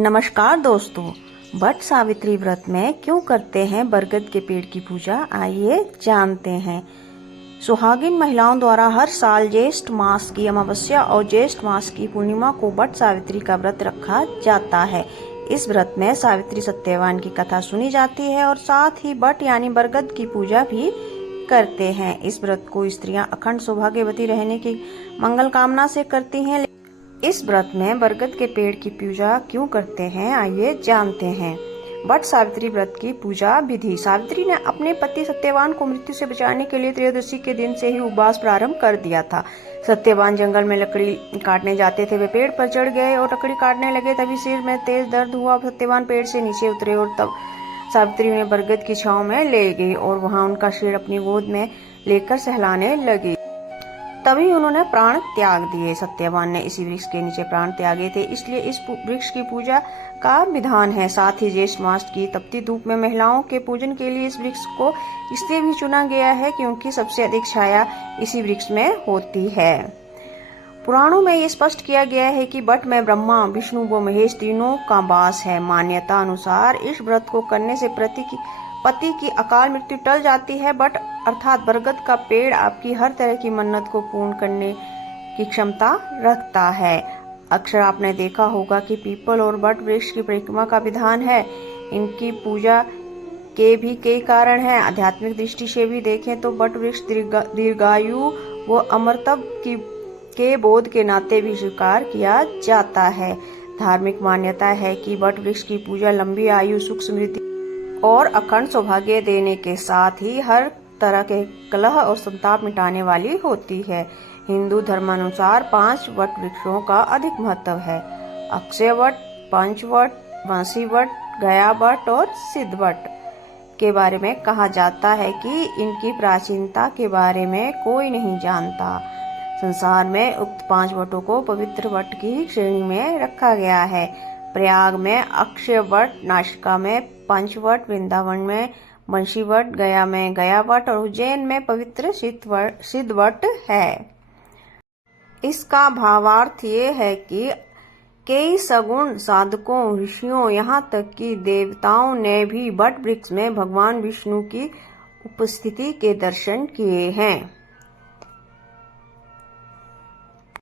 नमस्कार दोस्तों, वट सावित्री व्रत में क्यों करते हैं बरगद के पेड़ की पूजा, आइए जानते हैं। सुहागिन महिलाओं द्वारा हर साल ज्येष्ठ मास की अमावस्या और ज्येष्ठ मास की पूर्णिमा को वट सावित्री का व्रत रखा जाता है। इस व्रत में सावित्री सत्यवान की कथा सुनी जाती है और साथ ही वट यानी बरगद की पूजा भी करते हैं। इस व्रत को स्त्रियां अखंड सौभाग्यवती रहने की मंगल कामना से करती हैं। इस व्रत में बरगद के पेड़ की पूजा क्यों करते हैं, आइए जानते हैं। वट सावित्री व्रत की पूजा विधि। सावित्री ने अपने पति सत्यवान को मृत्यु से बचाने के लिए त्रयोदशी के दिन से ही उपवास प्रारंभ कर दिया था। सत्यवान जंगल में लकड़ी काटने जाते थे। वे पेड़ पर चढ़ गए और लकड़ी काटने लगे। तभी सिर में तेज दर्द हुआ। सत्यवान पेड़ से नीचे उतरे और तब सावित्री उन्हें बरगद की छांव में ले गई और वहां उनका सिर अपनी गोद में लेकर सहलाने लगी। तभी उन्होंने प्राण त्याग दिए। सत्यवान ने इसी वृक्ष के नीचे प्राण त्यागे थे, इसलिए इस वृक्ष की पूजा का विधान है। साथ ही ज्येष्ठ मास की तपती धूप में महिलाओं के पूजन के लिए इस वृक्ष को इसलिए भी चुना गया है क्योंकि सबसे अधिक छाया इसी वृक्ष में होती है। पुराणों में ये स्पष्ट किया गया है कि वट में ब्रह्मा, विष्णु व महेश तीनों का वास है। मान्यता अनुसार इस व्रत को करने से पति की अकाल मृत्यु टल जाती है। वट अर्थात बरगद का पेड़ आपकी हर तरह की मन्नत को पूर्ण करने की क्षमता रखता है। अक्सर आपने देखा होगा कि पीपल और वट वृक्ष की परिक्रमा का विधान है। इनकी पूजा के भी कई कारण हैं। आध्यात्मिक दृष्टि से भी देखें तो वट वृक्ष दीर्घायु व अमरत्व के बोध के नाते भी स्वीकार किया जाता है। धार्मिक मान्यता है कि वट वृक्ष की पूजा लंबी आयु, सुख समृद्धि और अखंड सौभाग्य देने के साथ ही हर तरह के कलह और संताप मिटाने वाली होती है। हिंदू धर्मानुसार 5 वट वृक्षों का अधिक महत्व है: अक्षय वट, पंचवट, बंसी वट, गया वट और सिद्ध वट के बारे में कहा जाता है कि इनकी प्राचीनता के बारे में कोई नहीं जानता। संसार में उक्त 5 वटों को पवित्र वट की श्रेणी में रखा गया है। प्रयाग में अक्षय वट, नासिका में पंचवट, वृंदावन में बंसी वट, गया में गया वट और उज्जैन में पवित्र सिद्ध वट है। इसका भावार्थ ये है कि कई सगुण साधकों, ऋषियों, यहाँ तक कि देवताओं ने भी वट वृक्ष में भगवान विष्णु की उपस्थिति के दर्शन किए हैं।